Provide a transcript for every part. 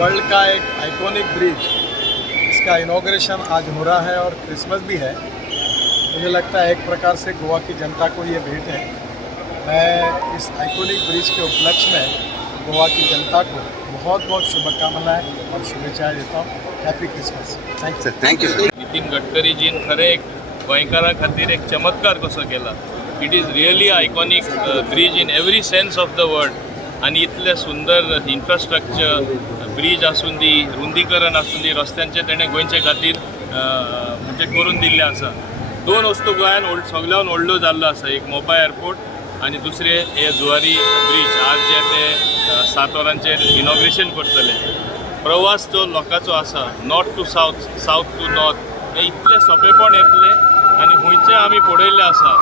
World का एक iconic bridge, इसका इनॉग्रेशन आज हो रहा है और क्रिसमस भी है। मुझे लगता है एक प्रकार से गोवा की जनता को ये भेंट है। मैं इस आइकॉनिक ब्रिज के उपलक्ष्य में गोवा की जनता को बहुत बहुत शुभकामनाएं और शुभेच्छाएं देता हूँ। Happy Christmas. Thank you sir. Nitin गडकरीजीन खरें एक गोंयकारां खातीर एक चमत्कार कसो केला. It is really iconic bridge in every sense of the world. आनी इतले सुंदर इन्फ्रास्ट्रक्चर, ब्रिज आसून दी, रुंदीकरण आसून दी, रस्त्यांचे तेणें गोंयचे खातीर म्हणजे करून दिल्ले आसा. दोन वस्तू गोंयान सगळ्यान व्हडलो जाल्लो आसा. एक मोपा एअरपोर्ट आनी दुसरे हे जुवारी ब्रिज. आज जे ते 7 वरांचेर इनॉग्रेशन करतले. प्रवास जो लोकांचो आसा north to south, south to north, हे इतले सोंपेपण येतले आनी खुंयचे आमी पळयल्ले आसा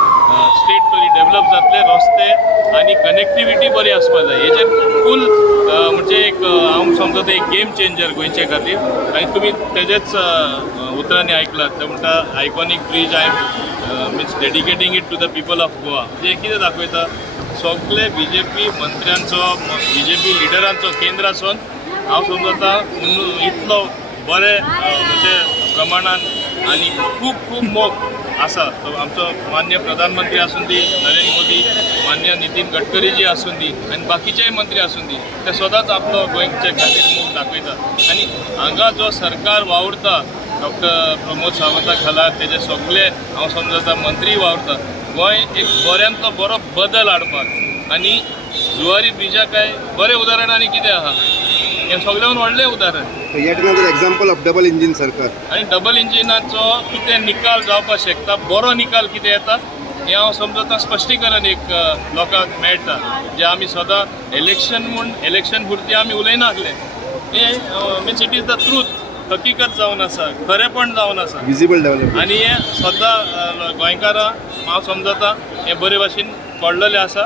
स्टेट बरी डेवलप जातले, रस्ते आनी कनेक्टिविटी बरी आसपा जाय. हेजेर फूल म्हणजे एक हांव समजता एक गेम चेंजर गोंयचे खातीर. आनी तुमी तेजेच उतरांनी आयकलात. ते म्हणटा iconic bridge I means dedicating it to the people of Goa. म्हणजे कितें दाखयता, सगळे BJP मंत्र्यांचो, BJP लिडरांचो केंद्रासून हांव समजता इतलो बरे म्हणजे प्रमाणान आनी खूब खूब मोग आसा. तो आमचो मान्य प्रधानमंत्री आसून दी, नरेंद्र मोदी, मान्य नितीन गडकरीजी आसून दी आनी बाकीचेय मंत्री आसून दी, ते सदांच आपलो गोंयचे खातीर मोग दाखयता. आनी हांगा जो सरकार वावुरता, डॉक्टर प्रमोद सावंता खाला तेजे सगळे हांव समजता मंत्री वावुरता गोंय एक बऱ्यांतलो बरो बदल हाडपाक. आनी जुवारी ब्रिजाक काय बरें उदाहरण आनी कितें आहा, हें सगळ्यान व्हडलें उदाहरण. या ठिकाणी एक्झाम्पल ऑफ डबल इंजिन सरकार. आनी डबल इंजिनाचो कितें निकाल जावपाक शकता, बरो निकाल कितें येता हें हांव समजता स्पश्टीकरण एक लोकांक मेळटा. जे आमी सदां इलेक्शन म्हूण इलेक्शन पुरती आमी उलयना आसले, हें means it is the truth. हकीकत जावन आसा, खरेपण जावन आसा. Visible development. आनी हें सदां गोंयकारां हांव समजता हें बरे भाशेन कळलेलें आसा.